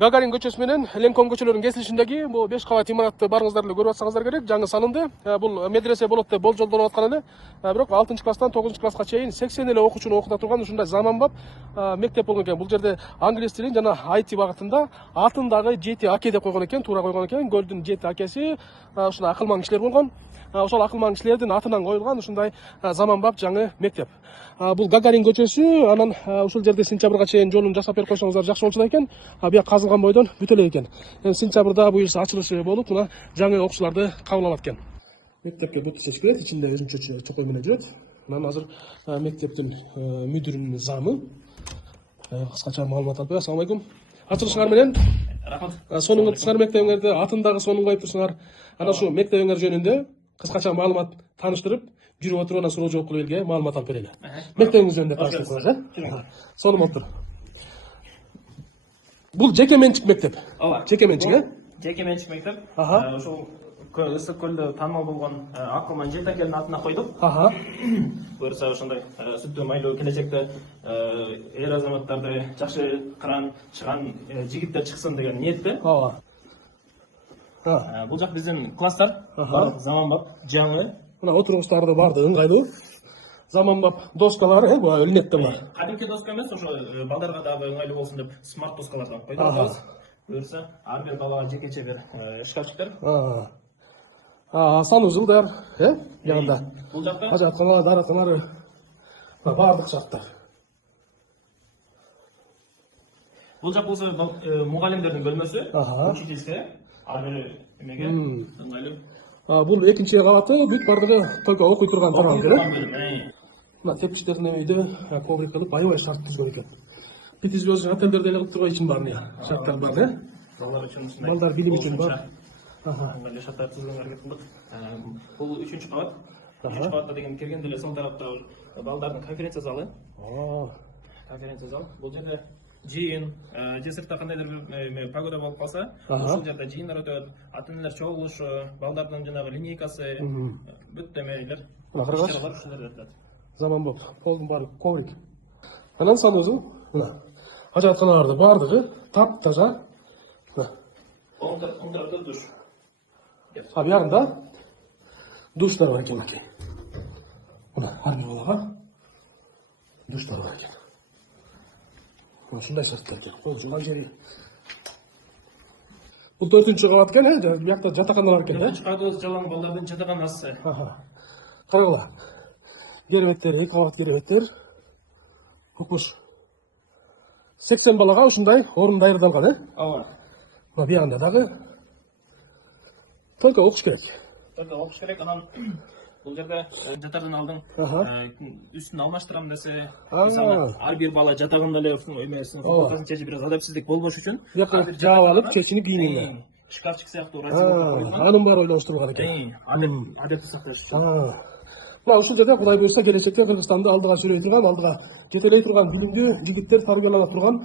Гагарин көчөсү менен Ленком көчөлөрүнүн кесилишиндеги бул 5 кабат имаратты барыңыздар эле көрүп атсаңыздар керек. Жаңы салынды. Бул медресе болот деп болжолдонуп аткан эле. Бирок 6-класстан 9-класска чейин 80 эле окуучуну окута турган ушундай заманбап мектеп болгон экен. Бул жерде англис тилин жана IT багытында атындагы 7 аке деп койгон экен, туура койгон экен. Көлдүн 7 акеси ушундай акылман кишилер болгон. Ошол акылман кишилердин атынан коюлган ушундай заманбап жаңы мектеп. Бул Гагарин көчөсү, анан ушул жерде сентябрга чейин жолун жасап берип койсоңуздар жакшы болчу экен. Бияк казылган бойдон бүтө элек экен. Сентябрда буюрса ачылышы болуп, мына жаңы окуучуларды кабыл алат экен. Мектепке бут чечип кирет, ичинде өзүнчө чокой менен жүрөт. Анан азыр мектептин мүдүрүнүн замы кыскача маалымат алып коёюн. Ассалам алейкум. Ачылышыңар менен Рахмат. сонун кылдыңар мектебиңерди, атындагы сонун коюп турсуңар. Анан ушу мектебиңер жөнүндө кыскача маалымат тааныштырып, жүрүп отуруп анан суроо жооп кылып элге маалымат алып берели. Мектебиңиз жөнүндө тааныштырып коюңуз, сонун болуптур. Бул жеке менчик мектеп. Ооба. Жеке менчик, Жеке менчик мектеп. Ошол Ысык көлдө таанымал болгон акылман жети акенин атына койдук. Буюрса ошондой сүттүү майлуу келечекте эр азаматтарды жакшы кыран чыган жигиттер чыксын деген ниетте. Бул жак биздин класстар бар, заманбап, жаңы. Мына отургучтары да барды, ыңгайлуу. Заманбап доскалар, буга өлнет да бар. Кадимки доска эмес, ошо балдарга дагы ыңгайлуу болсун деп смарт доскалардан койдук атабыз. Буюрса ар бир балага жекече бир шкафчиктер. Санузулдар, жагында. Бул жакта Ажатканалар, дараталары бардык жактар. Бул жак болсо мугалимдердин бөлмөсү, учительская, ар бир эмеге ыңгайлуу. Бул экинчи кабаты, бүт бардыгы только окуй турган тарабы экен. Мына тепкичтердин үйдө коврик кылып аябай шарт түзгөн экен. Пятизвездочный отелдерде эле кылып турган ичин бар мына. Шарттар бар, Балдар үчүн ушундай. Балдар билим үчүн бар. Ыңгайлуу шарттар түзгөнгө аракет кылдык. Бул 3-кабат. 3-кабатта деген киргенде эле соң тарапта балдардын конференция залы. Конференция зал. Бул жерде жыйын, же сыртта кандайдыр бир погода болуп калса, ошол жерде жыйындар өтөт, ата-энелер чогулушу, балдардын жанагы линейкасы, бүт эмелер, ишчаралар ушул жерде өтөт. Заманбап, полдун баары коврик. Анан санузул, мына. Ажатканаларды бардыгы таптаза. Оң тарапта душ. Буярында душтар бар экен аке. Мына ар бир балага душтар бар экен. Ушундай шарттар экен. Кол жууган жери. Бул 4-кабат экен, биякта жатаканалар экен, 4-кабат жалаң балдардын жатаканасы. Карагыла. Керебеттер, 2 кабат керебеттер. Укмуш. 80 балага ушундай орун даярдалган, Ооба. Мына биягында дагы только окуш керек. Только окуш керек, анан бул жерде жатардан алдын үстүн алмаштырам десе, мисалы ар бир бала жатагында эле эмесин футболкасын чечип бир адапсиздик болбош үчүн Жаап алып, чечинип кийиниңер. шкафчик сыяктуу раздел койгон. Анын баары ойлоштурулган экен. Адепти сакташ үчүн. Мына ушул жерде Кудай буйрса келечекте Кыргызстанды алдыга сүрөй турган, алдыга жетелей турган билимдүү жигиттер тарбиялана турган